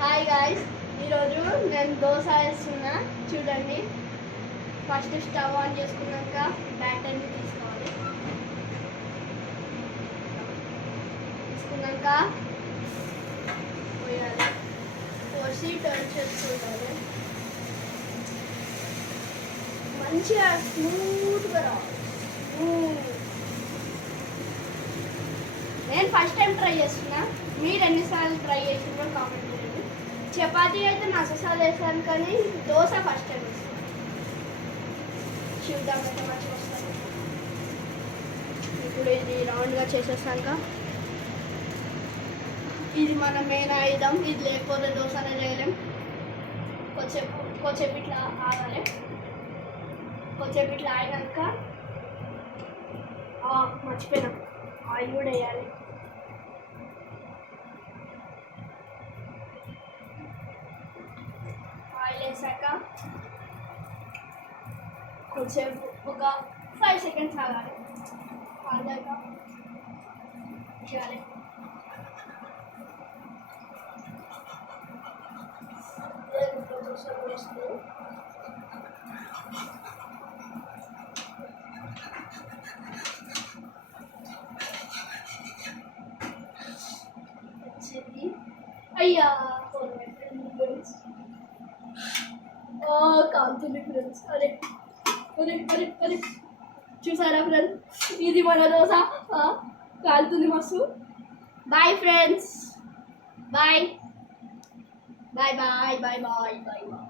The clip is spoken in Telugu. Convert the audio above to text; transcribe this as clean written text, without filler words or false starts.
హాయ్ గాయ్స్, ఈరోజు నేను దోశ వేస్తున్నా. చూడండి, ఫస్ట్ స్టవ్ ఆన్ చేసుకున్నాక బ్యాటర్ని తీసుకోవాలి. తీసుకున్నాక పోయాలి, పోసి టర్న్ చేసుకుంటారు. మంచిగా స్మూత్గా రావాలి. నేను ఫస్ట్ టైం ట్రై చేస్తున్నా. మీరు ఎన్నిసార్లు ట్రై చేసినా కామెంట్ చేయండి. చపాతీ అయితే నససాలు వేసాను, కానీ దోశ ఫస్ట్ టైం వేస్తాను. చూద్దాం అయితే మంచిగా వస్తాను. ఇప్పుడు ఇది రౌండ్గా చేసేసాక ఇది మన మెయిన్ ఆయుధం. ఇది లేకపోతే దోశనే చేయలేం. కొద్దిసేపు ఇట్లా ఆగాలి. కొద్దిసేపు ఇట్లా ఆగినాక మర్చిపోయినా, ఆయిల్ కూడా వేయాలి. ఆయిల్ వేసాక కొంచెంసేపు ఒక 5 సెకండ్స్ ఆగాలి. ఆగాక చేయాలి. అయ్యా కాలుతుంది ఫ్రెండ్స్. అరే అరే అరే అరే, చూసారా ఫ్రెండ్స్, ఇది మన దోశ కాలుతుంది మస్తు. Bye friends, bye bye bye bye bye bye bye.